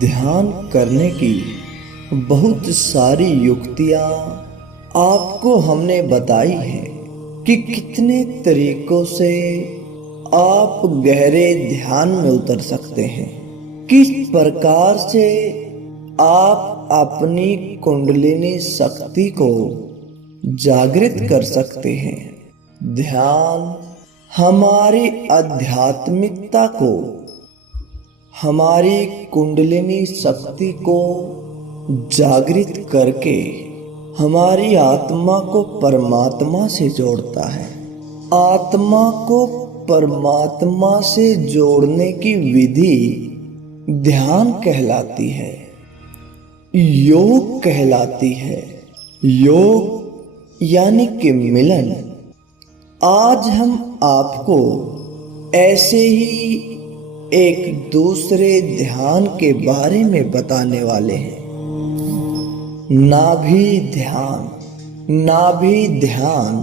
ध्यान करने की बहुत सारी युक्तियां आपको हमने बताई हैं कि कितने तरीकों से आप गहरे ध्यान में उतर सकते हैं, किस प्रकार से आप अपनी कुंडलिनी शक्ति को जागृत कर सकते हैं। ध्यान हमारी आध्यात्मिकता को, हमारी कुंडलिनी शक्ति को जागृत करके हमारी आत्मा को परमात्मा से जोड़ता है। आत्मा को परमात्मा से जोड़ने की विधि ध्यान कहलाती है, योग कहलाती है। योग यानी कि मिलन। आज हम आपको ऐसे ही एक दूसरे ध्यान के बारे में बताने वाले हैं। नाभि ध्यान। नाभि ध्यान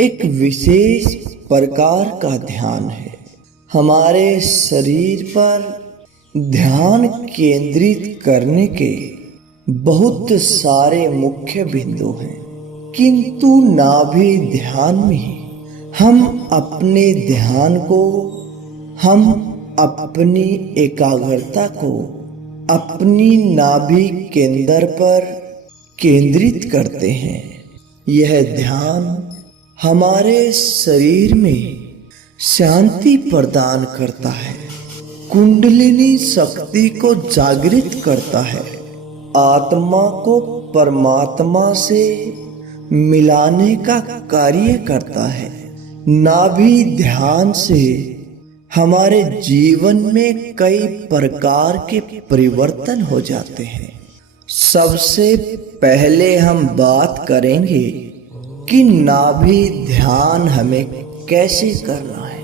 एक विशेष प्रकार का ध्यान है। हमारे शरीर पर ध्यान केंद्रित करने के बहुत सारे मुख्य बिंदु हैं, किंतु नाभि ध्यान में हम अपने ध्यान को, हम अपनी एकाग्रता को अपनी नाभि केंद्र पर केंद्रित करते हैं। यह ध्यान हमारे शरीर में शांति प्रदान करता है, कुंडलिनी शक्ति को जागृत करता है, आत्मा को परमात्मा से मिलाने का कार्य करता है। नाभि ध्यान से हमारे जीवन में कई प्रकार के परिवर्तन हो जाते हैं। सबसे पहले हम बात करेंगे कि नाभि ध्यान हमें कैसे करना है,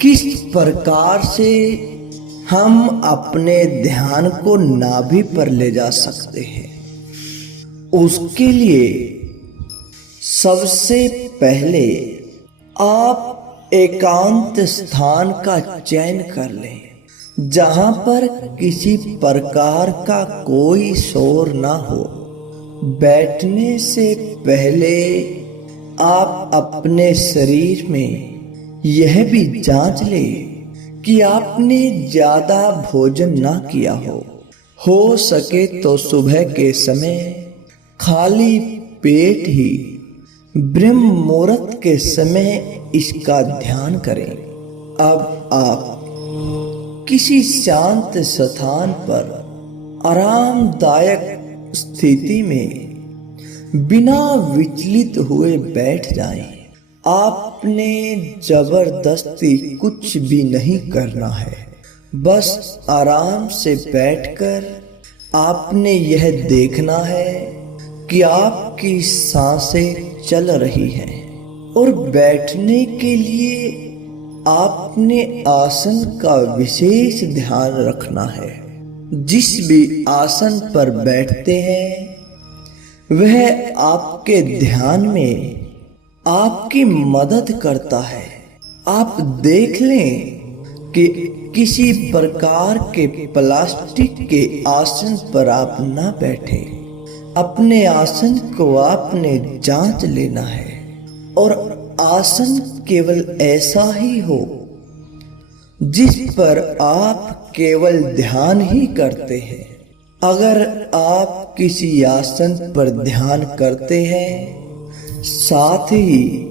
किस प्रकार से हम अपने ध्यान को नाभि पर ले जा सकते हैं। उसके लिए सबसे पहले आप एकांत स्थान का चयन कर लें, जहां पर किसी प्रकार का कोई शोर ना हो। बैठने से पहले आप अपने शरीर में यह भी जांच लें कि आपने ज्यादा भोजन ना किया हो सके तो सुबह के समय खाली पेट ही ब्रह्म मुहूर्त के समय इसका ध्यान करें। अब आप किसी शांत स्थान पर आरामदायक स्थिति में बिना विचलित हुए बैठ जाएं। आपने जबरदस्ती कुछ भी नहीं करना है, बस आराम से बैठकर आपने यह देखना है कि आपकी सांसें चल रही हैं। और बैठने के लिए आपने आसन का विशेष ध्यान रखना है। जिस भी आसन पर बैठते हैं वह आपके ध्यान में आपकी मदद करता है। आप देख लें कि किसी प्रकार के प्लास्टिक के आसन पर आप ना बैठे। अपने आसन को आपने जांच लेना है, और आसन केवल ऐसा ही हो जिस पर आप केवल ध्यान ही करते हैं। अगर आप किसी आसन पर ध्यान करते हैं, साथ ही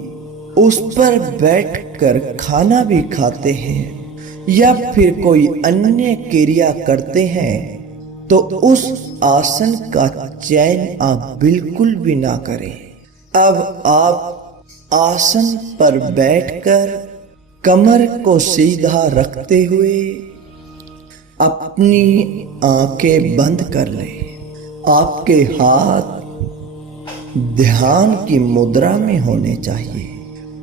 उस पर बैठकर खाना भी खाते हैं या फिर कोई अन्य क्रिया करते हैं, तो उस आसन का चयन आप बिल्कुल भी ना करें। अब आप आसन पर बैठकर कमर को सीधा रखते हुए अपनी आंखें बंद कर लें। आपके हाथ ध्यान की मुद्रा में होने चाहिए।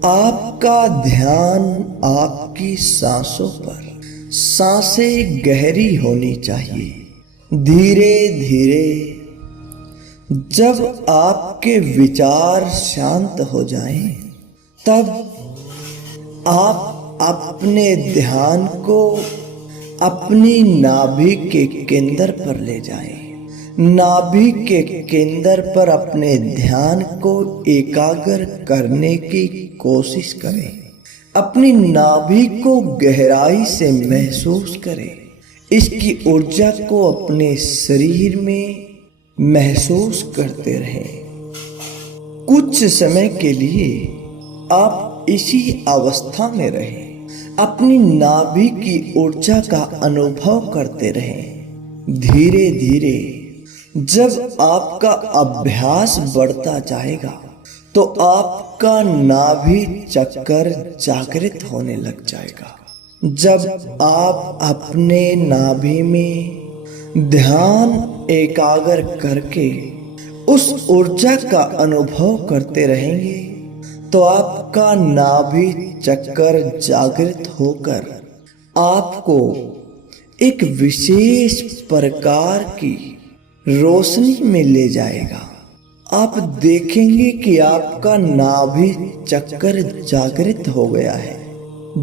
आपका ध्यान आपकी सांसों पर, सांसें गहरी होनी चाहिए। धीरे धीरे जब आपके विचार शांत हो जाएं, तब आप अपने ध्यान को अपनी नाभि के केंद्र पर ले जाएं। नाभि के केंद्र पर अपने ध्यान को एकाग्र करने की कोशिश करें। अपनी नाभि को गहराई से महसूस करें। इसकी ऊर्जा को अपने शरीर में महसूस करते रहें। कुछ समय के लिए आप इसी अवस्था में रहें। अपनी नाभि की ऊर्जा का अनुभव करते रहें। धीरे धीरे जब आपका अभ्यास बढ़ता जाएगा तो आपका नाभि चक्र जागृत होने लग जाएगा। जब आप अपने नाभि में ध्यान एकाग्र करके उस ऊर्जा का अनुभव करते रहेंगे तो आपका नाभि चक्र जागृत होकर आपको एक विशेष प्रकार की रोशनी में ले जाएगा। आप देखेंगे कि आपका नाभि चक्र जागृत हो गया है।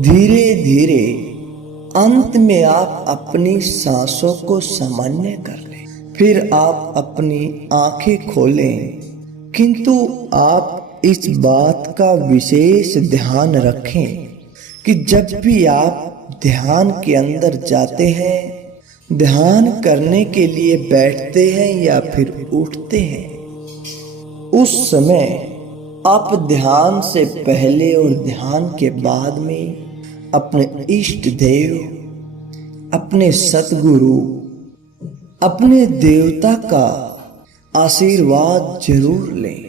धीरे धीरे अंत में आप अपनी सांसों को सामान्य कर लें। फिर आप अपनी आंखें खोलें, किंतु आप इस बात का विशेष ध्यान रखें कि जब भी आप ध्यान के अंदर जाते हैं, ध्यान करने के लिए बैठते हैं या फिर उठते हैं, उस समय आप ध्यान से पहले और ध्यान के बाद में अपने इष्ट देव, अपने सतगुरु, अपने देवता का आशीर्वाद जरूर लें।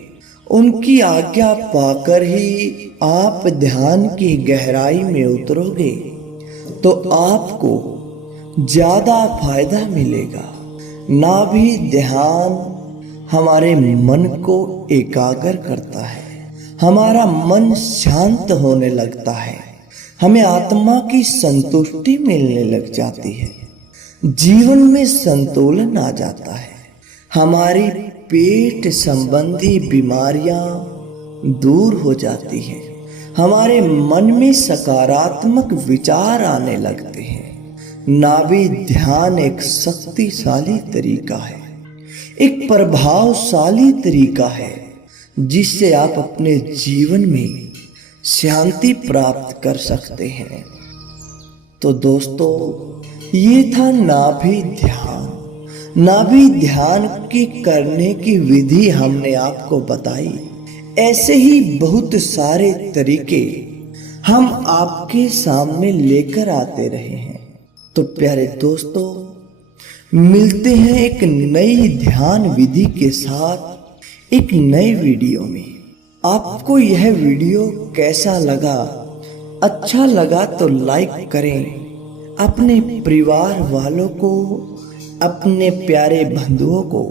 उनकी आज्ञा पाकर ही आप ध्यान की गहराई में उतरोगे तो आपको ज्यादा फायदा मिलेगा। नाभि ध्यान हमारे मन को एकाग्र करता है। हमारा मन शांत होने लगता है। हमें आत्मा की संतुष्टि मिलने लग जाती है। जीवन में संतुलन आ जाता है। हमारी पेट संबंधी बीमारियां दूर हो जाती हैं। हमारे मन में सकारात्मक विचार आने लगते हैं। नाभि ध्यान एक शक्तिशाली तरीका है, एक प्रभावशाली तरीका है जिससे आप अपने जीवन में शांति प्राप्त कर सकते हैं। तो दोस्तों, ये था नाभि ध्यान। नाभि ध्यान की करने की विधि हमने आपको बताई। ऐसे ही बहुत सारे तरीके हम आपके सामने लेकर आते रहे हैं। तो प्यारे दोस्तों, मिलते हैं एक नई ध्यान विधि के साथ एक नए वीडियो में। आपको यह वीडियो कैसा लगा? अच्छा लगा तो लाइक करें। अपने परिवार वालों को, अपने प्यारे बंधुओं को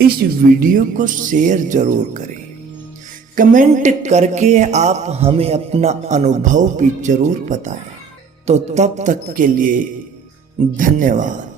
इस वीडियो को शेयर जरूर करें। कमेंट करके आप हमें अपना अनुभव भी जरूर बताएं। तो तब तक के लिए धन्यवाद।